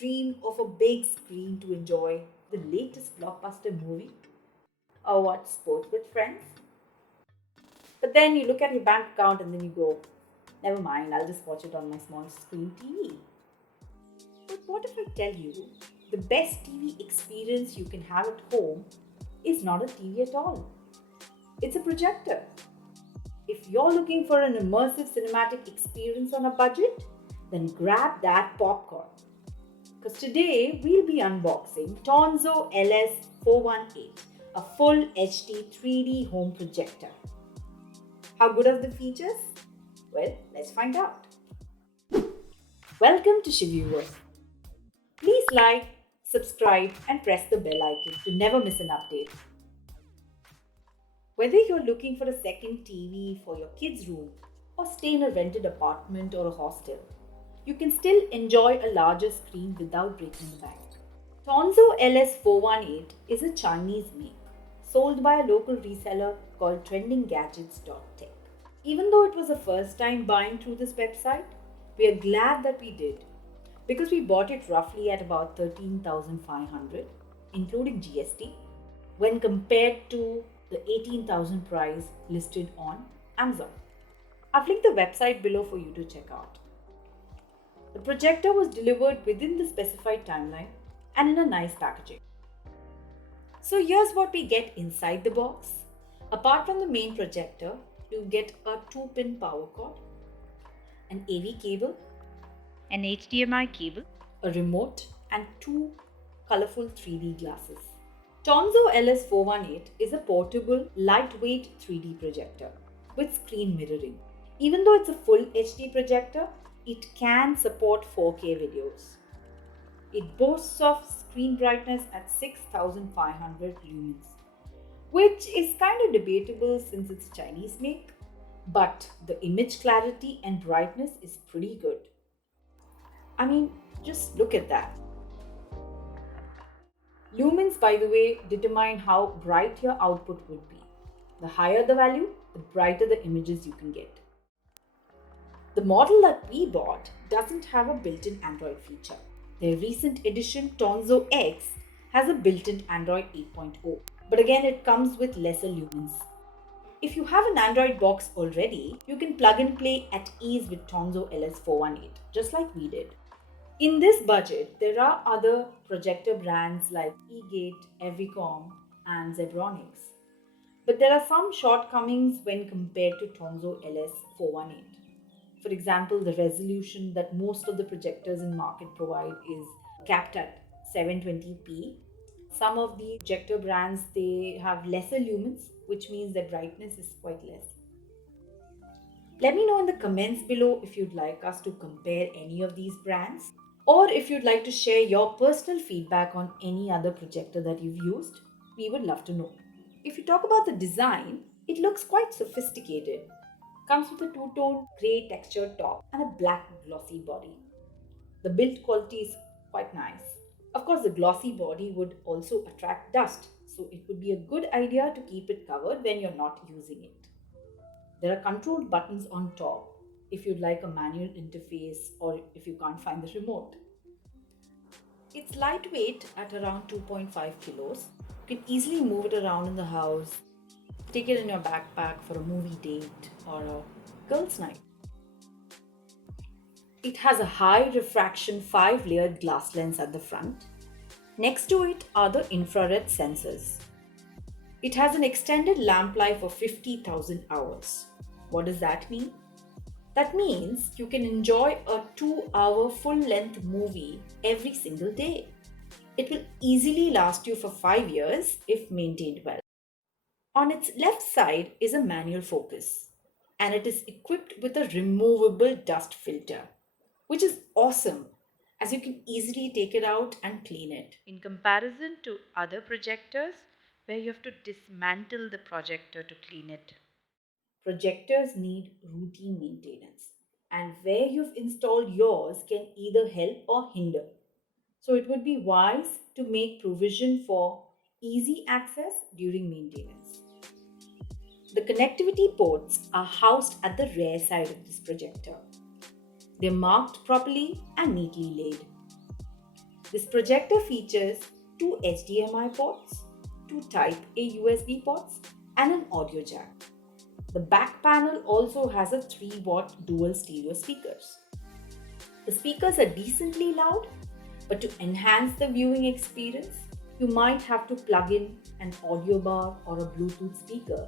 dream of a big screen to enjoy the latest blockbuster movie or watch sports with friends? But then you look at your bank account and then you go, never mind, I'll just watch it on my small screen TV. But what if I tell you the best TV experience you can have at home is not a TV at all? It's a projector. If you're looking for an immersive cinematic experience on a budget, then grab that popcorn. Because today we'll be unboxing Tonzo LS-418, a full HD 3D home projector. How good are the features? Well, let's find out. Welcome to Sheviewr. Please like, subscribe and press the bell icon to never miss an update. Whether you're looking for a second TV for your kids' room or stay in a rented apartment or a hostel, you can still enjoy a larger screen without breaking the bank. Tonzo LS-418 is a Chinese make sold by a local reseller called trendinggadgets.tech. Even though it was the first time buying through this website, we are glad that we did because we bought it roughly at about 13,500 including GST when compared to the 18,000 price listed on Amazon. I've linked the website below for you to check out. The projector was delivered within the specified timeline and in a nice packaging. So here's what we get inside the box. Apart from the main projector, you get a 2-pin power cord, an AV cable, an HDMI cable, a remote, and 2 colorful 3D glasses. Tonzo LS-418 is a portable, lightweight 3D projector with screen mirroring. Even though it's a full HD projector, it can support 4K videos. It boasts of screen brightness at 6,500 lumens, which is kind of debatable since it's Chinese make, but the image clarity and brightness is pretty good. I mean, just look at that. Lumens, by the way, determine how bright your output would be. The higher the value, the brighter the images you can get. The model that we bought doesn't have a built-in Android feature. Their recent edition Tonzo X has a built-in Android 8.0, but again it comes with lesser lumens. If you have an Android box already, you can plug and play at ease with Tonzo LS-418, just like we did. In this budget, there are other projector brands like Egate, Everycom and Zebronics, but there are some shortcomings when compared to Tonzo LS-418. For example, the resolution that most of the projectors in market provide is capped at 720p. Some of the projector brands, they have lesser lumens, which means their brightness is quite less. Let me know in the comments below if you'd like us to compare any of these brands, or if you'd like to share your personal feedback on any other projector that you've used. We would love to know. If you talk about the design, it looks quite sophisticated. Comes with a two-tone grey textured top and a black glossy body. The build quality is quite nice. Of course, the glossy body would also attract dust, so it would be a good idea to keep it covered when you're not using it. There are control buttons on top if you'd like a manual interface or if you can't find the remote. It's lightweight at around 2.5 kilos. You can easily move it around in the house. Take it in your backpack for a movie date or a girls' night. It has a high refraction 5-layered glass lens at the front. Next to it are the infrared sensors. It has an extended lamp life of 50,000 hours. What does that mean? That means you can enjoy a 2-hour full-length movie every single day. It will easily last you for 5 years if maintained well. On its left side is a manual focus, and it is equipped with a removable dust filter, which is awesome as you can easily take it out and clean it. In comparison to other projectors where you have to dismantle the projector to clean it. Projectors need routine maintenance, and where you've installed yours can either help or hinder. So it would be wise to make provision for easy access during maintenance. The connectivity ports are housed at the rear side of this projector. They're marked properly and neatly laid. This projector features two HDMI ports, two Type-A USB ports, and an audio jack. The back panel also has a 3-watt dual stereo speakers. The speakers are decently loud, but to enhance the viewing experience, you might have to plug in an audio bar or a Bluetooth speaker.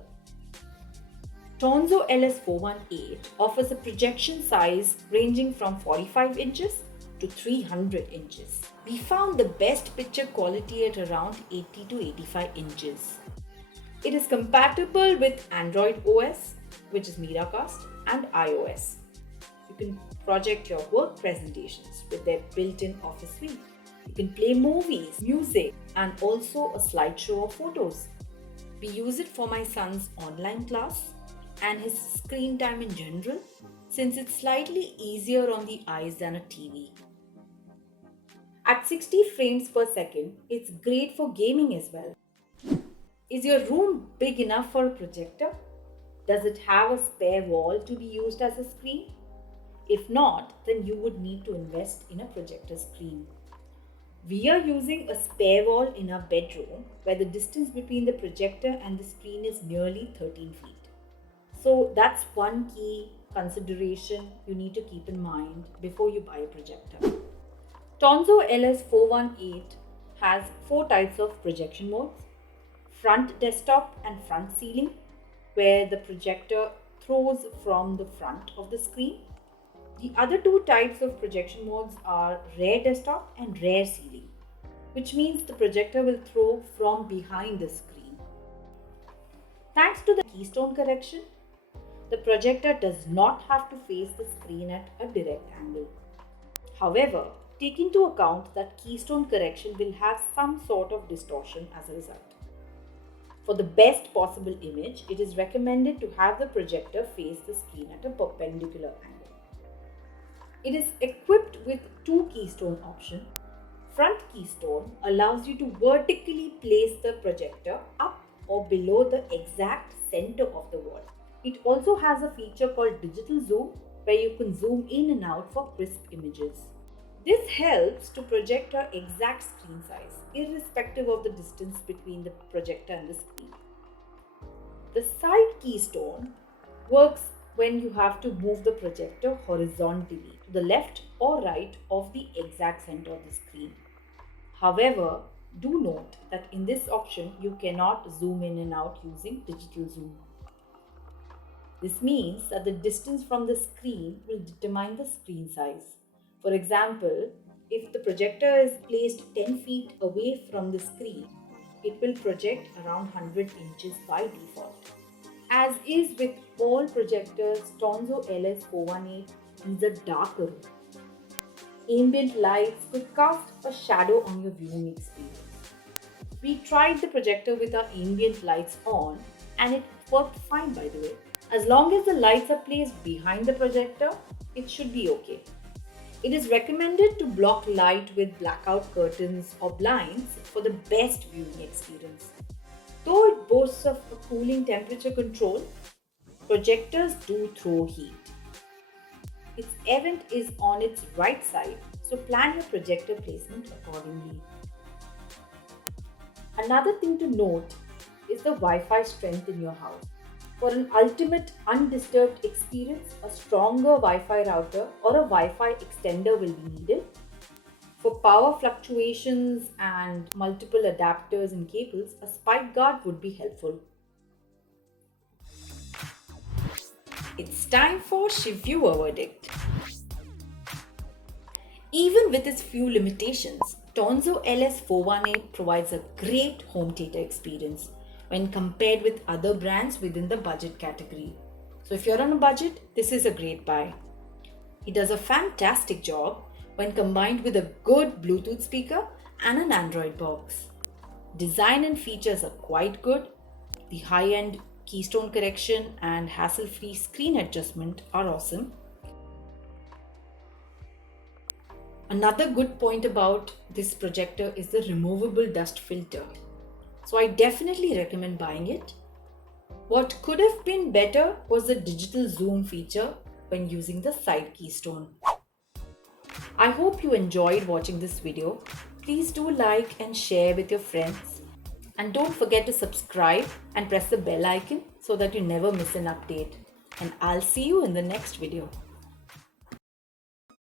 Tonzo LS-418 offers a projection size ranging from 45 inches to 300 inches. We found the best picture quality at around 80 to 85 inches. It is compatible with Android OS, which is Miracast, and iOS. You can project your work presentations with their built-in Office suite. You can play movies, music, and also a slideshow of photos. We use it for my son's online class and his screen time in general, since it's slightly easier on the eyes than a TV. At 60 frames per second, it's great for gaming as well. Is your room big enough for a projector? Does it have a spare wall to be used as a screen? If not, then you would need to invest in a projector screen. We are using a spare wall in our bedroom where the distance between the projector and the screen is nearly 13 feet. So that's one key consideration you need to keep in mind before you buy a projector. Tonzo LS-418 has 4 types of projection modes: front desktop and front ceiling, where the projector throws from the front of the screen. The other 2 types of projection modes are rear desktop and rear ceiling, which means the projector will throw from behind the screen. Thanks to the Keystone correction, the projector does not have to face the screen at a direct angle. However, take into account that Keystone correction will have some sort of distortion as a result. For the best possible image, it is recommended to have the projector face the screen at a perpendicular angle. It is equipped with 2 Keystone options. Front Keystone allows you to vertically place the projector up or below the exact center of the wall. It also has a feature called digital zoom, where you can zoom in and out for crisp images. This helps to project your exact screen size, irrespective of the distance between the projector and the screen. The side keystone works when you have to move the projector horizontally to the left or right of the exact center of the screen. However, do note that in this option, you cannot zoom in and out using digital zoom. This means that the distance from the screen will determine the screen size. For example, if the projector is placed 10 feet away from the screen, it will project around 100 inches by default. As is with all projectors, Tonzo LS-418 is a darker room. Ambient lights could cast a shadow on your viewing experience. We tried the projector with our ambient lights on, and it worked fine, by the way. As long as the lights are placed behind the projector, it should be okay. It is recommended to block light with blackout curtains or blinds for the best viewing experience. Though it boasts of a cooling temperature control, projectors do throw heat. Its event is on its right side, so plan your projector placement accordingly. Another thing to note is the Wi-Fi strength in your house. For an ultimate undisturbed experience, a stronger Wi-Fi router or a Wi-Fi extender will be needed. For power fluctuations and multiple adapters and cables, a spike guard would be helpful. It's time for Sheviewr verdict. Even with its few limitations, Tonzo LS-418 provides a great home theater experience when compared with other brands within the budget category. So if you're on a budget, this is a great buy. It does a fantastic job when combined with a good Bluetooth speaker and an Android box. Design and features are quite good. The high-end Keystone correction and hassle-free screen adjustment are awesome. Another good point about this projector is the removable dust filter. So I definitely recommend buying it. What could have been better was the digital zoom feature when using the side keystone. I hope you enjoyed watching this video. Please do like and share with your friends. And don't forget to subscribe and press the bell icon so that you never miss an update. And I'll see you in the next video.